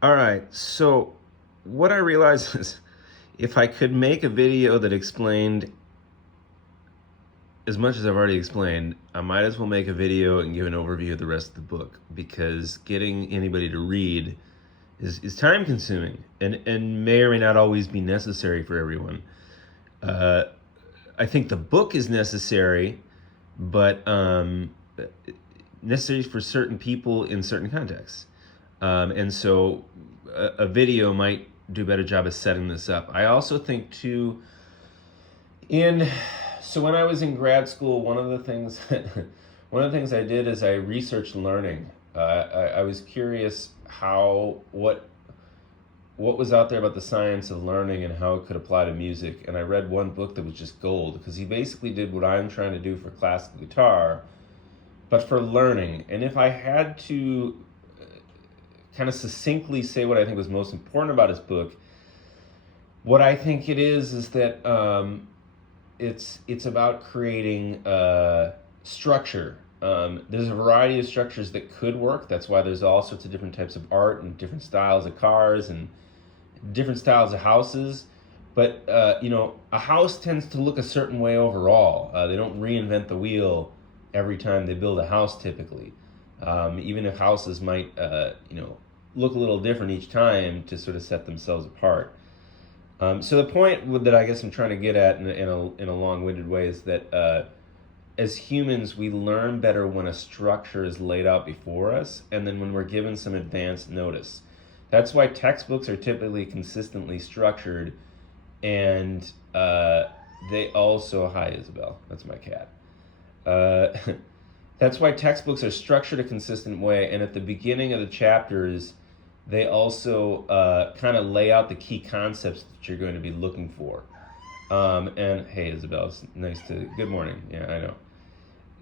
All right, so what I realized is if I could make a video that explained as much as I've already explained, I might as well make a video and give an overview of the rest of the book, because getting anybody to read is time consuming and may or may not always be necessary for everyone. Uh, I think the book is necessary, but necessary for certain people in certain contexts. And so a video might do a better job of setting this up. I also think too, in so when I was in grad school, one of the things one of the things I did is I researched learning. I was curious what was out there about the science of learning and how it could apply to music. And I read one book that was just gold, because he basically did what I'm trying to do for classical guitar, but for learning. And if I had to kind of succinctly say what I think was most important about his book, what I think it is that it's about creating structure. There's a variety of structures that could work. That's why there's all sorts of different types of art and different styles of cars and different styles of houses. But a house tends to look a certain way overall. They don't reinvent the wheel every time they build a house, typically. Even if houses might look a little different each time to sort of set themselves apart. So the point that I guess I'm trying to get at in a long-winded way is that as humans, we learn better when a structure is laid out before us, and then when we're given some advance notice. That's why textbooks are typically consistently structured, and they also, hi Isabel, that's my cat. That's why textbooks are structured a consistent way, and at the beginning of the chapters, they also kind of lay out the key concepts that you're going to be looking for. And hey, Isabel, it's nice to, good morning. Yeah, I know.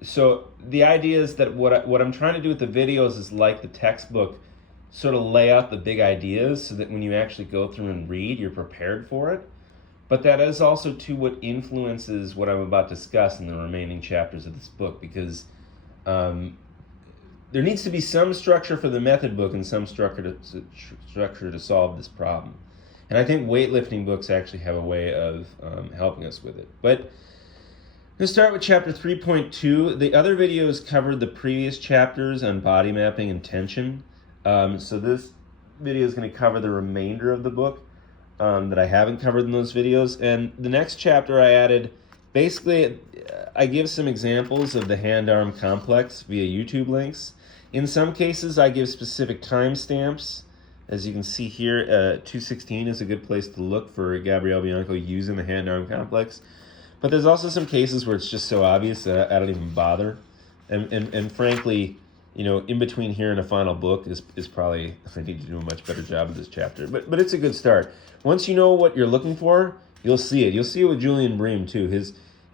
So the idea is that what I'm trying to do with the videos is, like the textbook, sort of lay out the big ideas so that when you actually go through and read, you're prepared for it. But that is also too what influences what I'm about to discuss in the remaining chapters of this book, because there needs to be some structure for the method book and some structure to solve this problem. And I think weightlifting books actually have a way of helping us with it. But let's start with chapter 3.2. The other videos covered the previous chapters on body mapping and tension. So this video is going to cover the remainder of the book that I haven't covered in those videos. And the next chapter I added, basically, I give some examples of the hand-arm complex via YouTube links. In some cases, I give specific timestamps. As you can see here, 216 is a good place to look for Gabriele Bianco using the hand-arm complex. But there's also some cases where it's just so obvious that I don't even bother. And frankly, in between here and a final book is probably, I need to do a much better job of this chapter. But it's a good start. Once you know what you're looking for, you'll see it. You'll see it with Julian Bream, too.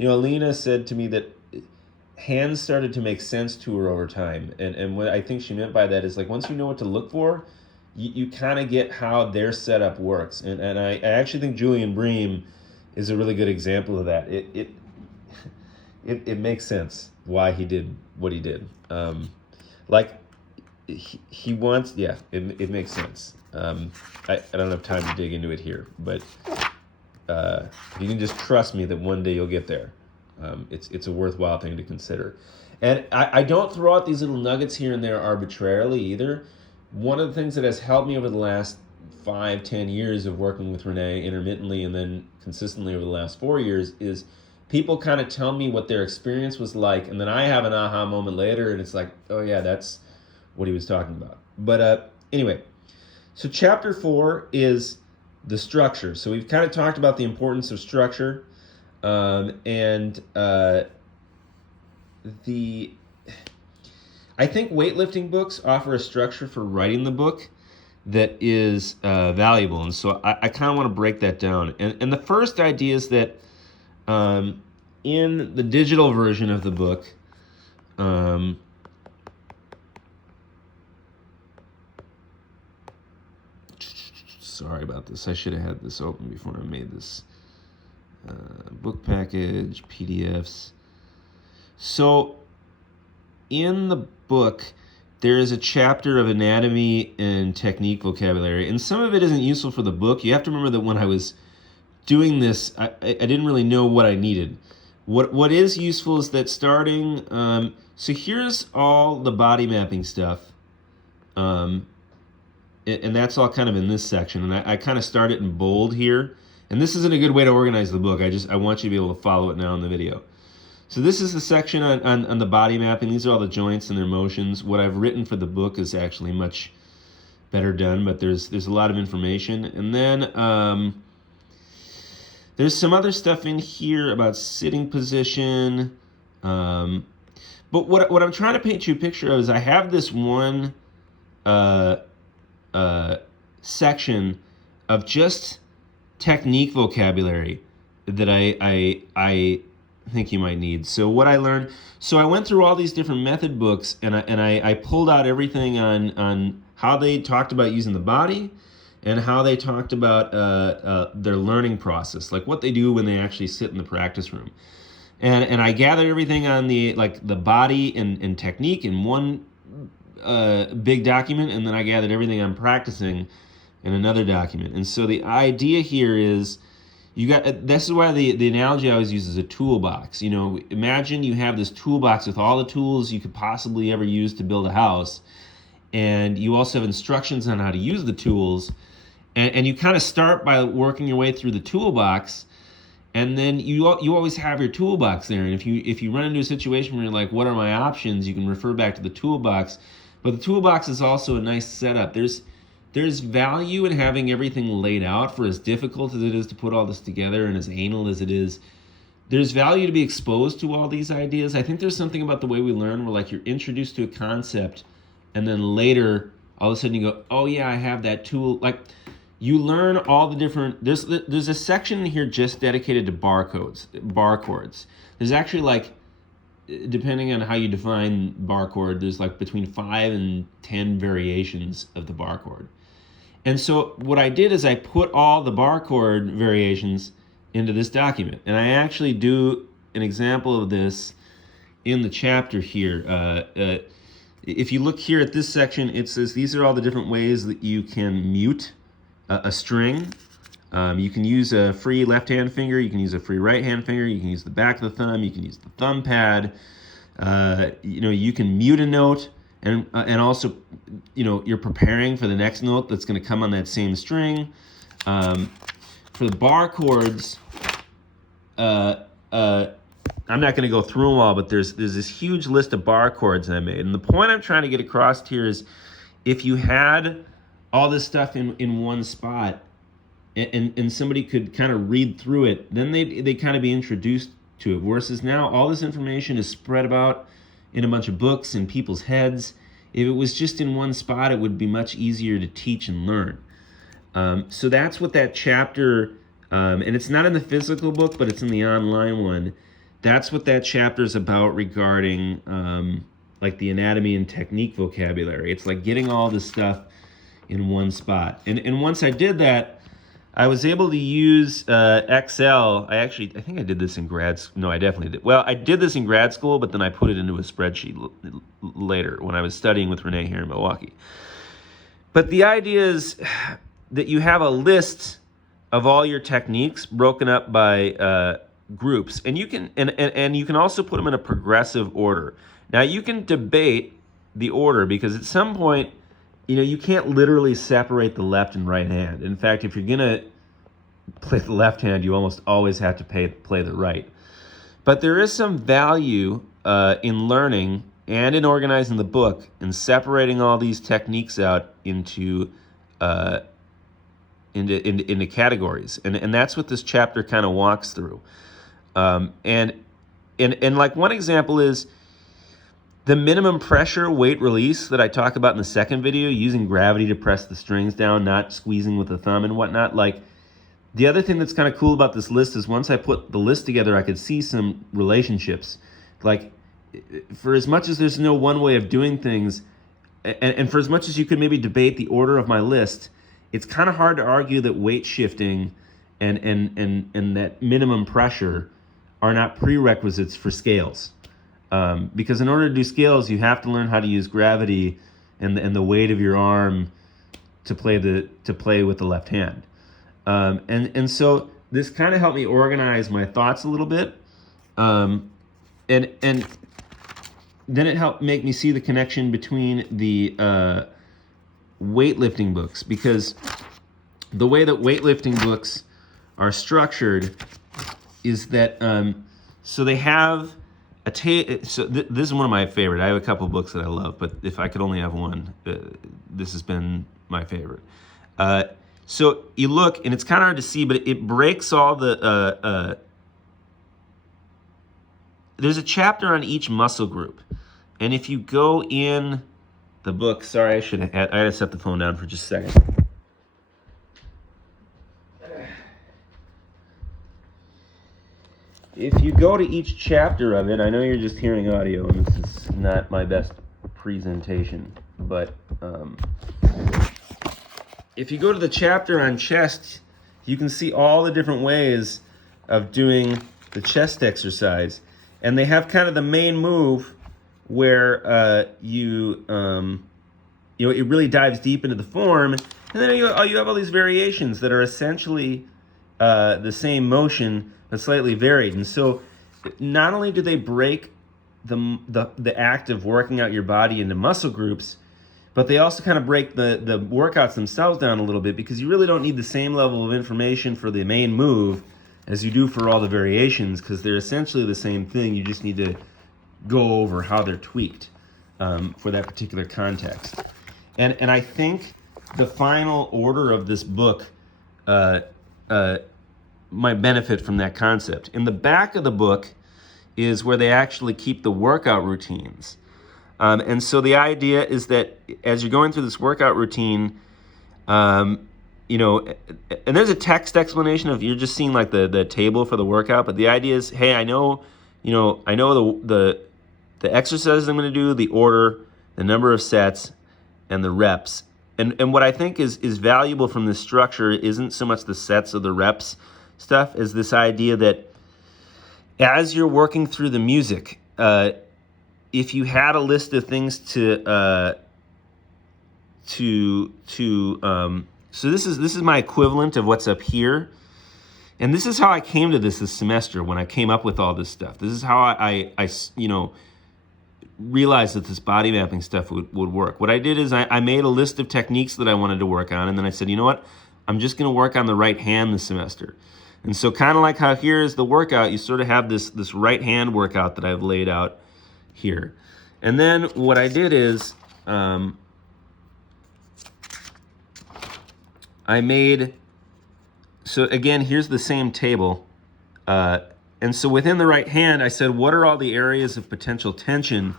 Alina said to me that hands started to make sense to her over time. And what I think she meant by that is, like, once you know what to look for, you kind of get how their setup works. And I actually think Julian Bream is a really good example of that. It makes sense why he did what he did. He wants, yeah, it makes sense. I don't have time to dig into it here, but you can just trust me that one day you'll get there. It's a worthwhile thing to consider. And I don't throw out these little nuggets here and there arbitrarily either. One of the things that has helped me over the last 5-10 years of working with Renee intermittently and then consistently over the last 4 years is people kind of tell me what their experience was like, and then I have an aha moment later, and it's like, oh yeah, that's what he was talking about. But anyway, so chapter 4 is the structure. So we've kind of talked about the importance of structure, I think weightlifting books offer a structure for writing the book that is valuable, and so I kind of want to break that down. And the first idea is that in the digital version of the book, sorry about this. I should have had this open before I made this book package, PDFs. So in the book, there is a chapter of anatomy and technique vocabulary, and some of it isn't useful for the book. You have to remember that when I was doing this, I didn't really know what I needed. What is useful is that starting, so here's all the body mapping stuff, and that's all kind of in this section, and I kind of start it in bold here, and this isn't a good way to organize the book. I want you to be able to follow it now in the video. So this is the section on the body mapping. These are all the joints and their motions. What I've written for the book is actually much better done, but there's a lot of information. And then there's some other stuff in here about sitting position. But what I'm trying to paint you a picture of is I have this one section of just technique vocabulary that I think you might need. So what I learned, so I went through all these different method books, and I pulled out everything on how they talked about using the body and how they talked about their learning process, like what they do when they actually sit in the practice room. And I gathered everything on the body and technique in one big document, and then I gathered everything on practicing in another document. And so the idea here is, this is why the analogy I always use is a toolbox. Imagine you have this toolbox with all the tools you could possibly ever use to build a house, and you also have instructions on how to use the tools, and you kind of start by working your way through the toolbox, and then you always have your toolbox there. And if you run into a situation where you're like, what are my options, you can refer back to the toolbox. But the toolbox is also a nice setup. There's value in having everything laid out, for as difficult as it is to put all this together and as anal as it is. There's value to be exposed to all these ideas. I think there's something about the way we learn where you're introduced to a concept, and then later all of a sudden you go, oh yeah, I have that tool. You learn all the different, there's a section in here just dedicated to bar chords. There's actually depending on how you define bar chord, there's between 5 and 10 variations of the bar chord. And so what I did is I put all the bar chord variations into this document. And I actually do an example of this in the chapter here. If you look here at this section, it says these are all the different ways that you can mute a string. You can use a free left-hand finger, you can use a free right-hand finger, you can use the back of the thumb, you can use the thumb pad. You can mute a note, and also, you're preparing for the next note that's going to come on that same string. For the bar chords, I'm not going to go through them all, but there's this huge list of bar chords I made. And the point I'm trying to get across here is, if you had all this stuff in one spot, and somebody could kind of read through it, then they kind of be introduced to it. Versus now, all this information is spread about in a bunch of books in people's heads. If it was just in one spot, it would be much easier to teach and learn. So that's what that chapter, and it's not in the physical book, but it's in the online one. That's what that chapter is about regarding the anatomy and technique vocabulary. It's like getting all this stuff in one spot. And once I did that, I was able to use Excel. I think I did this in grad school. No, I definitely did. Well, I did this in grad school, but then I put it into a spreadsheet later when I was studying with Renee here in Milwaukee. But the idea is that you have a list of all your techniques broken up by groups, and you can also put them in a progressive order. Now, you can debate the order, because at some point, you can't literally separate the left and right hand. In fact, if you're going to play the left hand, you almost always have to play the right. But there is some value in learning and in organizing the book and separating all these techniques out into categories. And that's what this chapter kind of walks through. And one example is the minimum pressure weight release that I talk about in the second video, using gravity to press the strings down, not squeezing with the thumb and whatnot. The other thing that's kind of cool about this list is once I put the list together, I could see some relationships. For as much as there's no one way of doing things, and for as much as you could maybe debate the order of my list, it's kind of hard to argue that weight shifting and that minimum pressure are not prerequisites for scales. Because in order to do scales, you have to learn how to use gravity and the weight of your arm to play with the left hand. And so this kind of helped me organize my thoughts a little bit. And then it helped make me see the connection between the weightlifting books, because the way that weightlifting books are structured is that so they have this is one of my favorite. I have a couple books that I love, but if I could only have one, this has been my favorite. So you look, and it's kind of hard to see, but it breaks all the there's a chapter on each muscle group. And if you go in the book, sorry, I had to set the phone down for just a second. If you go to each chapter of it, I know you're just hearing audio, and this is not my best presentation, but if you go to the chapter on chest, you can see all the different ways of doing the chest exercise. And they have kind of the main move where you know, it really dives deep into the form, and then you have all these variations that are essentially the same motion but slightly varied. And so, not only do they break the act of working out your body into muscle groups, but they also kind of break the workouts themselves down a little bit, because you really don't need the same level of information for the main move as you do for all the variations, because they're essentially the same thing. You just need to go over how they're tweaked for that particular context. And I think the final order of this book might benefit from that concept. In the back of the book is where they actually keep the workout routines. And so the idea is that as you're going through this workout routine, you know, and there's a text explanation of, you're just seeing like the table for the workout, but the idea is, hey, I know the exercises I'm going to do, the order, the number of sets, and the reps. And what I think is valuable from this structure isn't so much the sets or the reps stuff as this idea that as you're working through the music, if you had a list of things so this is my equivalent of what's up here. And this is how I came to this semester when I came up with all this stuff. This is how I realized that this body mapping stuff would work. What I did is I made a list of techniques that I wanted to work on, and then I said, you know what? I'm just going to work on the right hand this semester. And so kind of like how here is the workout, you sort of have this right hand workout that I've laid out here. And then what I did is I made, so again, here's the same table. And so within the right hand, I said, what are all the areas of potential tension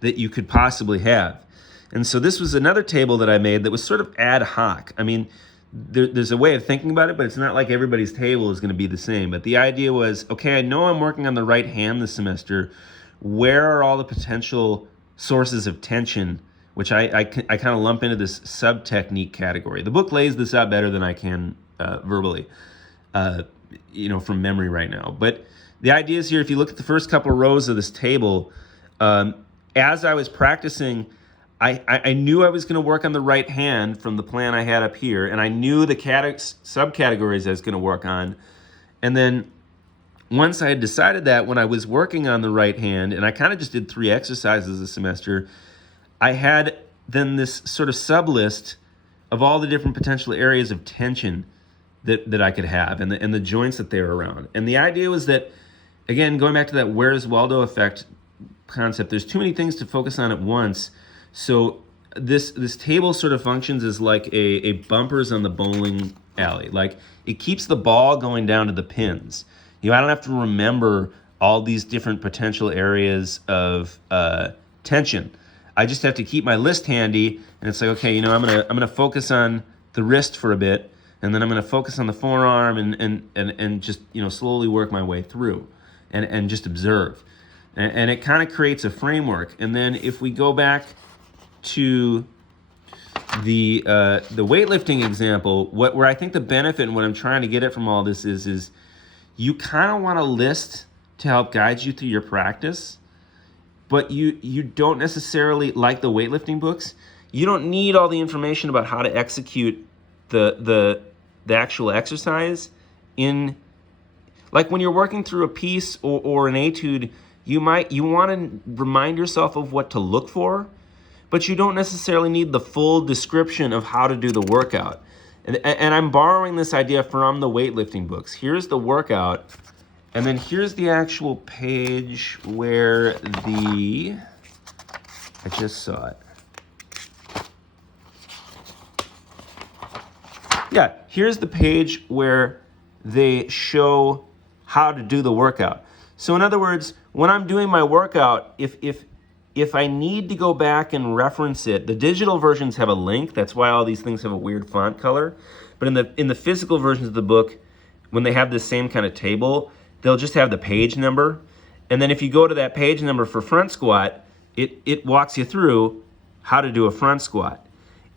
that you could possibly have? And so this was another table that I made that was sort of ad hoc. I mean, there's a way of thinking about it, but it's not like everybody's table is going to be the same. But the idea was, okay, I know I'm working on the right hand this semester. Where are all the potential sources of tension, which I kind of lump into this sub-technique category. The book lays this out better than I can verbally, from memory right now. But the idea is here, if you look at the first couple of rows of this table, as I was practicing, I knew I was going to work on the right hand from the plan I had up here, and I knew the subcategories I was going to work on. And then once I had decided that, when I was working on the right hand, and I kind of just did 3 exercises this semester, I had then this sort of sub-list of all the different potential areas of tension that I could have, and the joints that they were around. And the idea was that, again, going back to that Where's Waldo effect concept, there's too many things to focus on at once. So this table sort of functions as like a bumpers on the bowling alley. Like, it keeps the ball going down to the pins. I don't have to remember all these different potential areas of tension. I just have to keep my list handy, and it's like, okay, I'm gonna focus on the wrist for a bit, and then I'm gonna focus on the forearm, and just slowly work my way through, and just observe, and it kind of creates a framework. And then if we go back to the weightlifting example, where I think the benefit and what I'm trying to get at from all this is you kind of want a list to help guide you through your practice. But you don't necessarily, like the weightlifting books, You don't need all the information about how to execute the actual exercise in, like when you're working through a piece or an etude, you want to remind yourself of what to look for, but you don't necessarily need the full description of how to do the workout. And I'm borrowing this idea from the weightlifting books. Here's the workout, and then here's the actual page where I just saw it. Yeah, here's the page where they show how to do the workout. So in other words, when I'm doing my workout, if I need to go back and reference it, the digital versions have a link. That's why all these things have a weird font color. But in the physical versions of the book, when they have this same kind of table, they'll just have the page number. And then if you go to that page number for front squat, it walks you through how to do a front squat.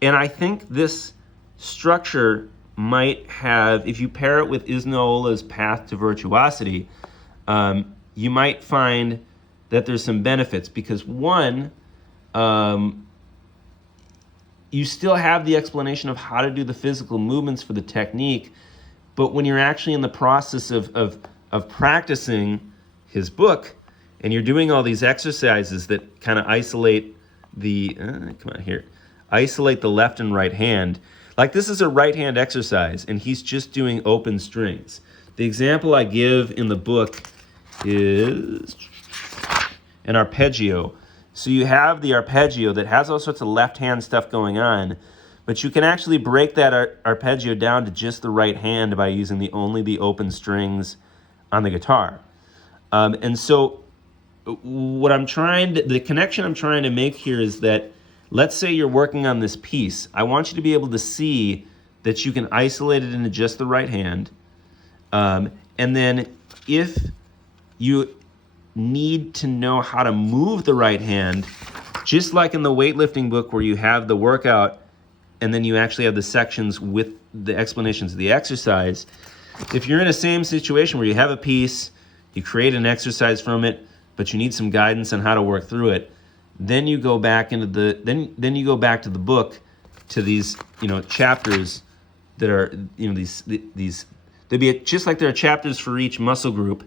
And I think this structure might have, if you pair it with Iznaola's Path to Virtuosity, you might find that there's some benefits, because one, you still have the explanation of how to do the physical movements for the technique, but when you're actually in the process of practicing his book, and you're doing all these exercises that kind of isolate the isolate the left and right hand. Like this is a right hand exercise, and he's just doing open strings. The example I give in the book is an arpeggio. So you have the arpeggio that has all sorts of left hand stuff going on, but you can actually break that arpeggio down to just the right hand by using only the open strings on the guitar. And so the connection I'm trying to make here is that, let's say you're working on this piece. I want you to be able to see that you can isolate it into just the right hand. And then if you need to know how to move the right hand, just like in the weightlifting book where you have the workout and then you actually have the sections with the explanations of the exercise, if you're in a same situation where you have a piece, you create an exercise from it, but you need some guidance on how to work through it, then you go back into then you go back to the book, to these chapters that are these there'll be just like there are chapters for each muscle group.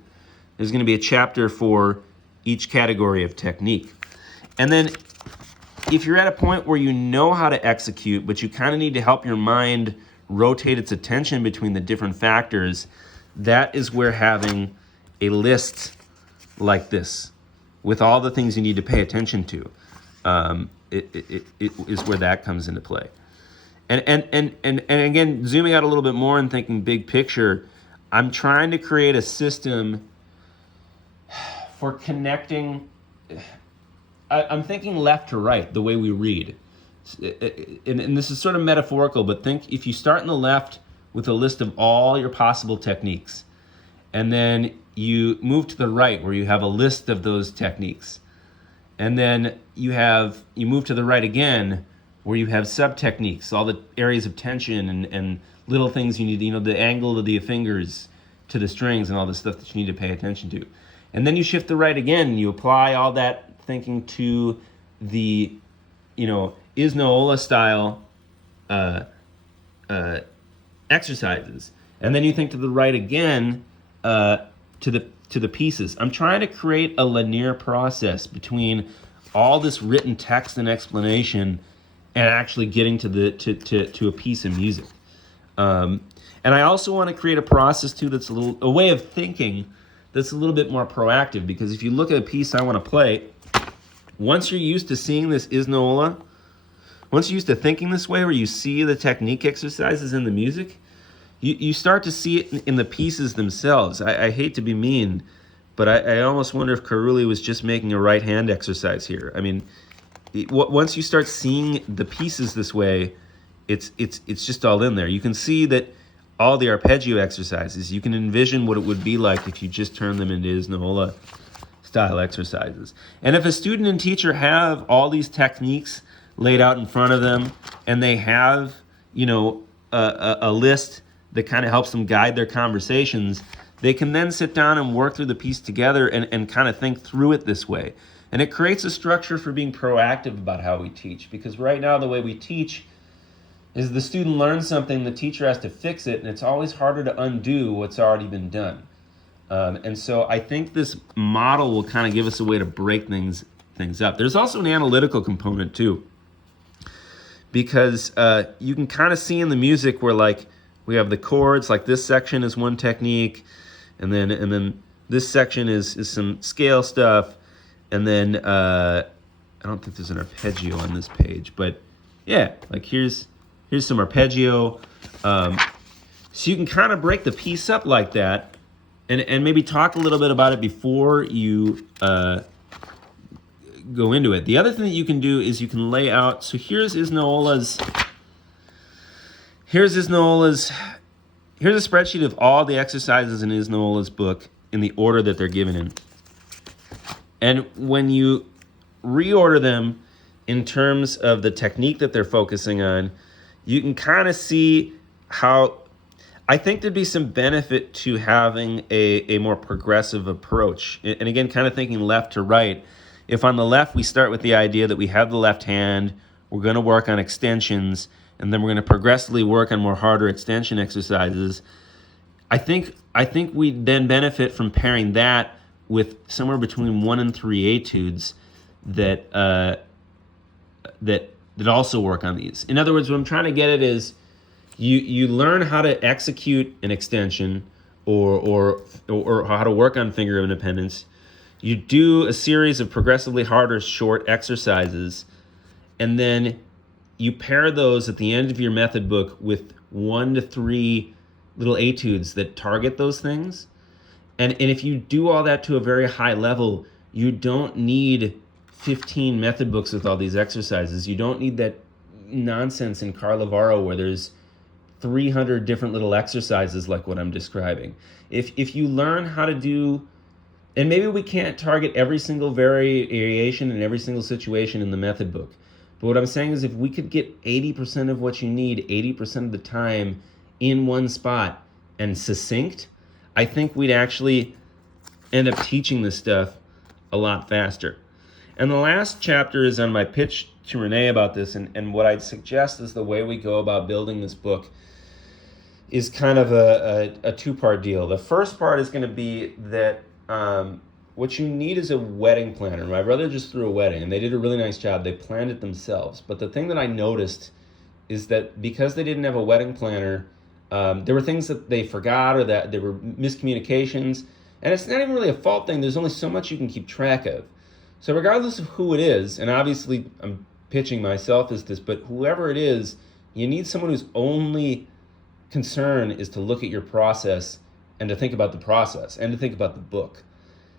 There's going to be a chapter for each category of technique. And then if you're at a point where you know how to execute, but you kind of need to help your mind rotate its attention between the different factors, that is where having a list like this with all the things you need to pay attention to, it is where that comes into play. And again, zooming out a little bit more and thinking big picture, I'm trying to create a system for connecting. I'm thinking left to right, the way we read. And this is sort of metaphorical, but think if you start in the left with a list of all your possible techniques, and then you move to the right where you have a list of those techniques, and then you move to the right again where you have sub-techniques, all the areas of tension and little things you need, the angle of the fingers to the strings and all the stuff that you need to pay attention to. And then you shift the right again and you apply all that thinking to the, Iznaola style exercises. And then you think to the right again to the pieces. I'm trying to create a linear process between all this written text and explanation and actually getting to a piece of music. And I also want to create a process too that's a way of thinking that's a little bit more proactive, because if you look at a piece I want to play, once you're used to seeing this Iznaola, once you're used to thinking this way, where you see the technique exercises in the music, you start to see it in the pieces themselves. I hate to be mean, but I almost wonder if Carulli was just making a right hand exercise here. I mean, once you start seeing the pieces this way, it's just all in there. You can see that all the arpeggio exercises, you can envision what it would be like if you just turn them into Iznaola style exercises. And if a student and teacher have all these techniques laid out in front of them, and they have a list that kind of helps them guide their conversations, they can then sit down and work through the piece together and kind of think through it this way. And it creates a structure for being proactive about how we teach, because right now the way we teach is the student learns something, the teacher has to fix it, and it's always harder to undo what's already been done. And so I think this model will kind of give us a way to break things up. There's also an analytical component too, because you can kind of see in the music where like we have the chords, like this section is one technique, and then this section is some scale stuff, and then I don't think there's an arpeggio on this page, but yeah, like here's some arpeggio. So you can kind of break the piece up like that, and maybe talk a little bit about it before you go into it. The other thing that you can do is you can lay out. So here's Iznaola's. Here's a spreadsheet of all the exercises in Iznaola's book in the order that they're given in. And when you reorder them in terms of the technique that they're focusing on, you can kind of see how I think there'd be some benefit to having a more progressive approach. And again, kind of thinking left to right. If on the left we start with the idea that we have the left hand, we're going to work on extensions, and then we're going to progressively work on more harder extension exercises, I think we then benefit from pairing that with somewhere between 1 and 3 etudes that also work on these. In other words, what I'm trying to get at is you learn how to execute an extension or how to work on finger independence. You do a series of progressively harder short exercises, and then you pair those at the end of your method book with 1 to 3 little etudes that target those things. And if you do all that to a very high level, you don't need 15 method books with all these exercises. You don't need that nonsense in Carlavaro where there's 300 different little exercises like what I'm describing. If you learn how to do, and maybe we can't target every single variation in every single situation in the method book, but what I'm saying is if we could get 80% of what you need 80% of the time in one spot and succinct, I think we'd actually end up teaching this stuff a lot faster. And the last chapter is on my pitch to Renee about this, and what I'd suggest is the way we go about building this book is kind of a two-part deal. The first part is going to be that what you need is a wedding planner. My brother just threw a wedding, and they did a really nice job. They planned it themselves. But the thing that I noticed is that because they didn't have a wedding planner, there were things that they forgot or that there were miscommunications. And it's not even really a fault thing. There's only so much you can keep track of. So regardless of who it is, and obviously I'm pitching myself as this, but whoever it is, you need someone whose only concern is to look at your process and to think about the process and to think about the book.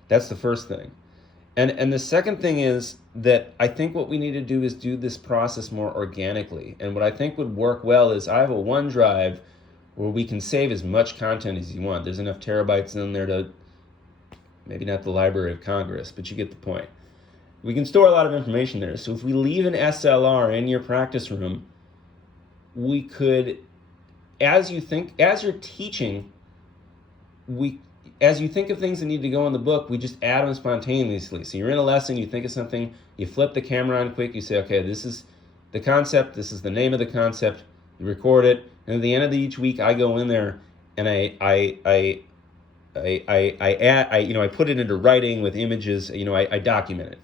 That's the first thing. And the second thing is that I think what we need to do is do this process more organically. And what I think would work well is I have a OneDrive where we can save as much content as you want. There's enough terabytes in there to, maybe not the Library of Congress, but you get the point. We can store a lot of information there. So if we leave an SLR in your practice room, we could, as you're teaching, as you think of things that need to go in the book, we just add them spontaneously. So you're in a lesson, you think of something, you flip the camera on quick, you say, okay, this is the concept, this is the name of the concept, you record it, and at the end of each week, I go in there and I put it into writing with images, I document it.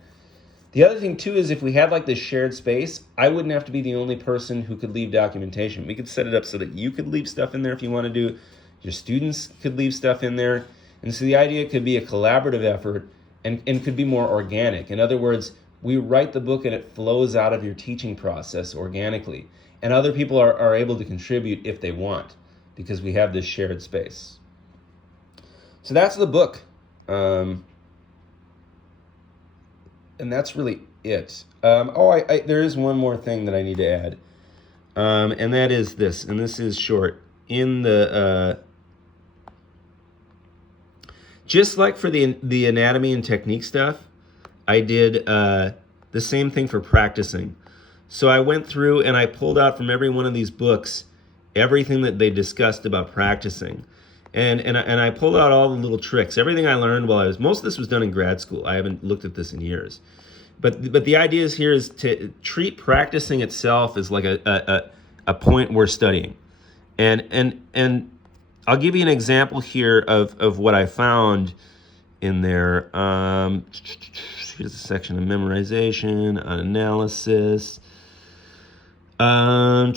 The other thing too is if we had like this shared space, I wouldn't have to be the only person who could leave documentation. We could set it up so that you could leave stuff in there if you want to do. Your students could leave stuff in there. And so the idea could be a collaborative effort and could be more organic. In other words, we write the book and it flows out of your teaching process organically. And other people are able to contribute if they want because we have this shared space. So that's the book. And that's really it. There is one more thing that I need to add. And that is this, and this is short. In the just like for the anatomy and technique stuff, I did the same thing for practicing. So I went through and I pulled out from every one of these books everything that they discussed about practicing. And I pulled out all the little tricks, everything I learned most of this was done in grad school. I haven't looked at this in years. But the idea is here is to treat practicing itself as like a point we're studying. And I'll give you an example here of what I found in there. Here's a section of memorization, on analysis. I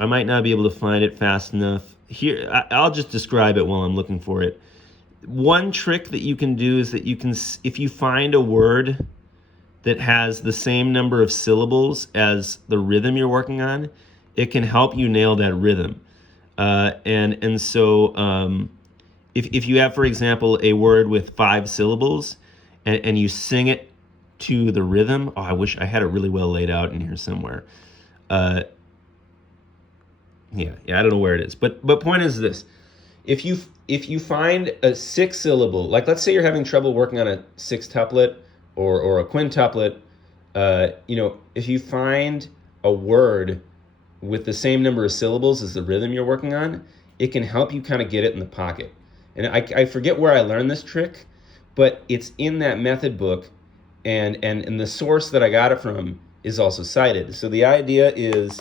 might not be able to find it fast enough. Here, I'll just describe it while I'm looking for it. One trick that you can do is that you can, if you find a word that has the same number of syllables as the rhythm you're working on, it can help you nail that rhythm. So if you have, for example, a word with 5 syllables and you sing it to the rhythm, I wish I had it really well laid out in here somewhere. I don't know where it is, but point is this: if you find a 6-syllable, like let's say you're having trouble working on a 6-tuplet or a quintuplet, if you find a word with the same number of syllables as the rhythm you're working on, it can help you kind of get it in the pocket. And I forget where I learned this trick, but it's in that method book, and the source that I got it from is also cited. So the idea is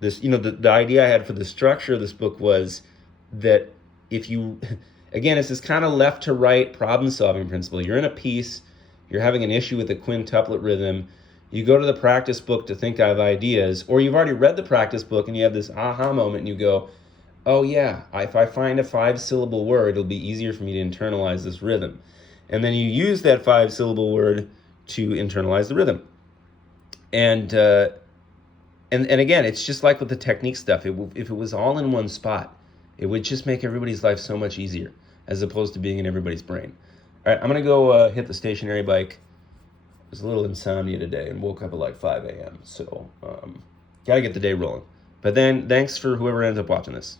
this, the idea I had for the structure of this book was that if you, again, it's this kind of left to right problem solving principle. You're in a piece, you're having an issue with the quintuplet rhythm, you go to the practice book to think of ideas, or you've already read the practice book and you have this aha moment and you go, oh yeah, if I find a 5-syllable word, it'll be easier for me to internalize this rhythm. And then you use that 5-syllable word to internalize the rhythm. And again, it's just like with the technique stuff. If it was all in one spot, it would just make everybody's life so much easier, as opposed to being in everybody's brain. All right, I'm going to go hit the stationary bike. There's a little insomnia today and woke up at like 5 a.m. So got to get the day rolling. But then thanks for whoever ends up watching this.